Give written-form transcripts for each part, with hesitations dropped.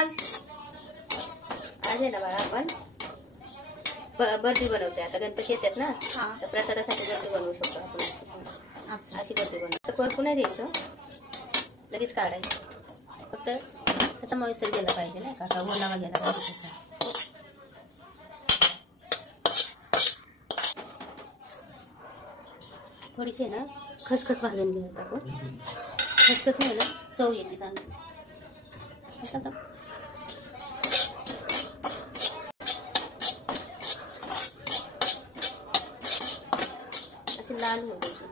आज? आज आहे ना बाळा आपण बर्फी बनवते. आता गणपती येतात ना, तर प्रसादासाठी बर्फी बनवू शकतो आपण. अशी बर्फी बनवतो. करपू नाही द्यायचं, लगेच काढायचं. फक्त त्याचा मॉइश्चर गेला पाहिजे नाही का, ओलावा गेला पाहिजे त्याचा. थोडीशी आहे ना खसखस भाजून घेऊयात आपण. खसखस नाही ना चव येते चांगली. आता अशी लाल होऊन द्यायची,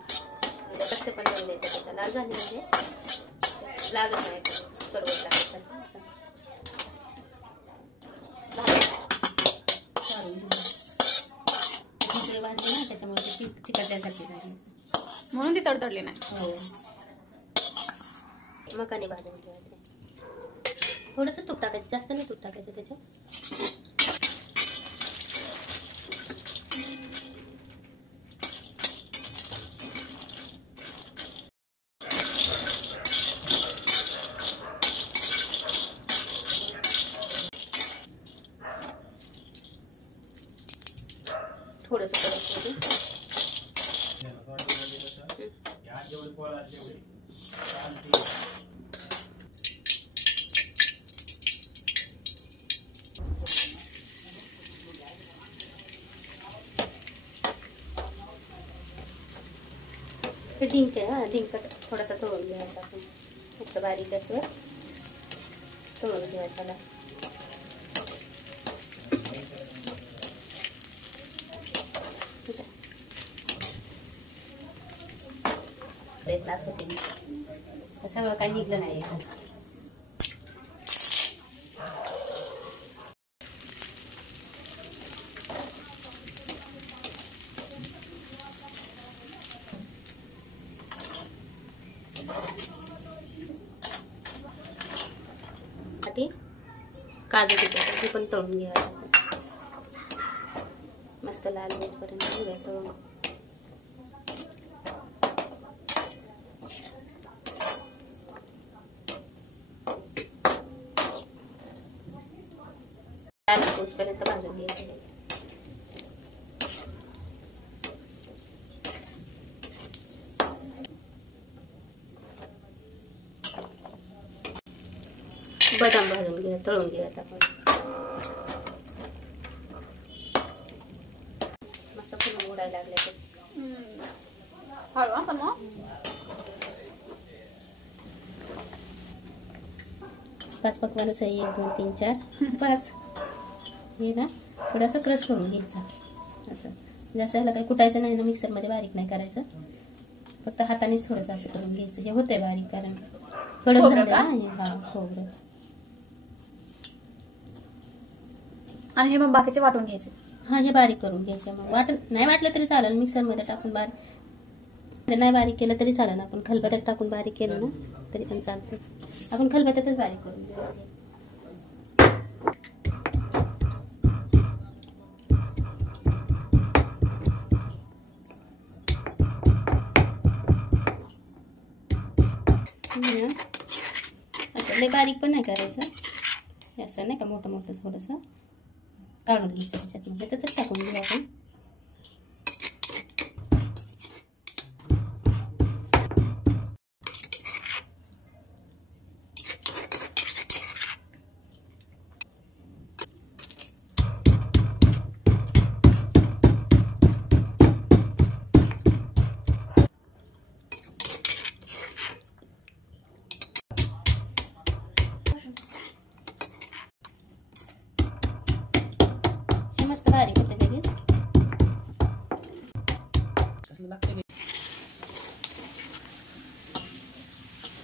कच्चे पण लावून द्यायचं. त्याचा लाल झाली म्हणजे लागत नाही कडवट टाकायचं. इकडे भाजली ना त्याच्यामुळे ती चिकटल्यासारखी झाली म्हणून ती तडतडली नाही. हो, मकाने भाजून घ्यायचे. थोडंसं तूप टाकायचं, जास्त नाही तूप टाकायचं त्याच्यात. थोडंसं डिंक आहे. हा, डिंक थोडासा तळून घ्यायचा आपण. फक्त बारीक असं तळून घ्यायचा त्याला. प्रयत्नात होते सगळं काही निघलं नाही. काजू तिखट ते पण तळून घ्यायचं मस्त लाल होईपर्यंत तळून. लाल होईपर्यंत भाजून घ्यायचं. बदाम भाजून घ्या, तळून घ्या आपण. मस्त फुलं उडायला लागले ते. हळवा पण मग 5 पकवानच आहे. 1 2 3 4 5 हे ना थोडासा क्रश करून घ्यायचा. असं जास्त ह्याला काही कुटायचं नाही ना, मिक्सरमध्ये बारीक नाही करायचं. फक्त हातानेच थोडंसं असं करून घ्यायचं. हे होतंय बारीक कारण कडक झालं ना. हा, खोबरं. आणि हे मग बाकीचे वाटून घ्यायचे. हा, हे बारीक करून घ्यायचे. मग नाही वाटलं तरी चालेल, मिक्सरमध्ये टाकून बारीक नाही बारीक केलं तरी चालेल. आपण खलबत्त्यात टाकून बारीक केलं ना तरी पण चालतं. आपण खलबत्त्यातच बारीक करून घेऊ. असं लय बारीक पण नाही करायचं. असं नाही का मोठं मोठं थोडंसं काढून घ्यायचं त्याच्यात. मग त्याच्यातच टाकून घेऊ आपण. मस्त बारीक होते लगेच.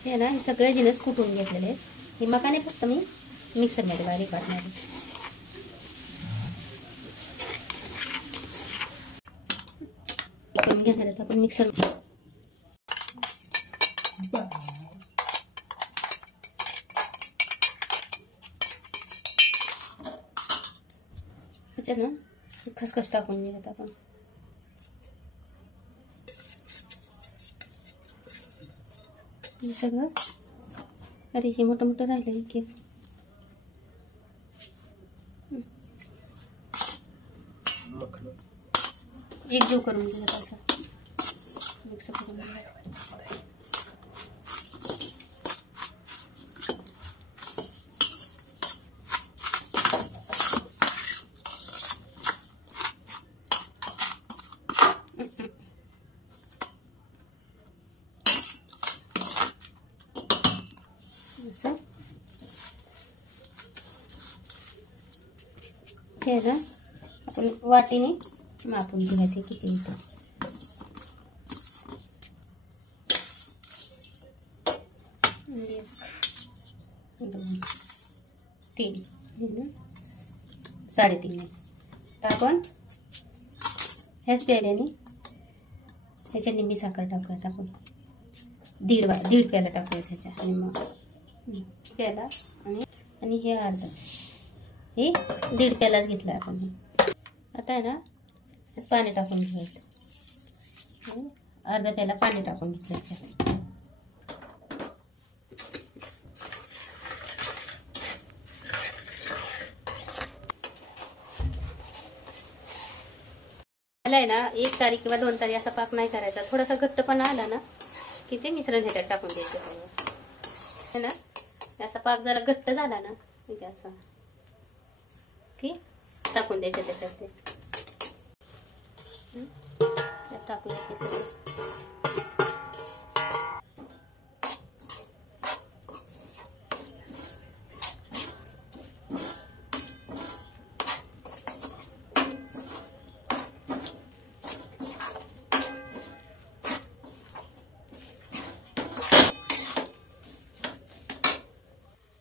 हे ना हे सगळे जिनस कुटून घेतलेले आहेत. हे मकाने फक्त मी मिक्सरमध्ये बारीक काढणार आहे. करून घेणार आहेत आपण मिक्सर. त्याच्यात ना खसखस टाकून घेऊयात आपण. सगळं. अरे हे मोठं मोठं राहिलं की एकजीव करून घ्यायचा असं मिक्स करून घ्यायचं. हे ना आपण वाटीने मापून घ्यायचे किती येतं. 1 2 3 3.5 तर आपण ह्याच प्यायल्याने त्याच्या निंबी साखर टाकूयात. आपण दीड प्याला टाकूया त्याच्या आणि मग प्याला आणि हे अर्धा हे 1.5 प्यालाच घेतला आपण. हे आता आहे ना पाणी टाकून घ्यायचं. अर्धा प्याला पाणी टाकून घेतलं त्याच्यात. त्याला आहे ना 1 तारी किंवा 2 तारी असा पाक नाही करायचा. थोडासा घट्टपणा आला ना की ते मिश्रण ह्याच्यात टाकून द्यायचं है ना. असा पाक जरा घट्ट झाला ना ठीक आहे असा की टाकून द्यायचं त्याच्यात. ते टाकूया ते सगळं.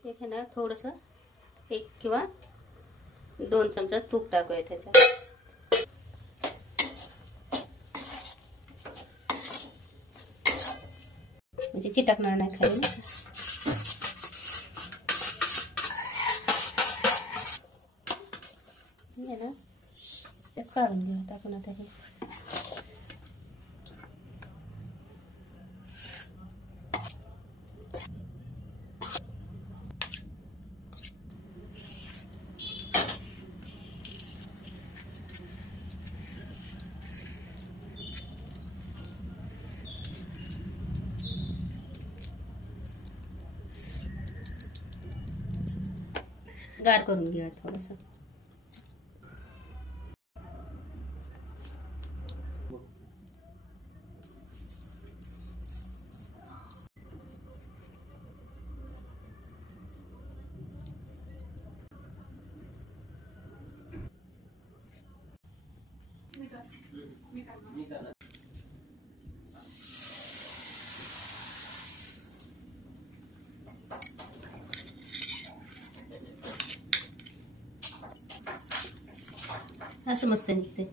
एक है ना थोडंसं 1 किंवा 2 चमचा तूप टाकूया त्याच्यात. म्हणजे चिटकणार नाही खाली. हे ना काढून घेऊयात आपण आता. हे गार करून घेऊया थोडंसं. असं मस्त निघते.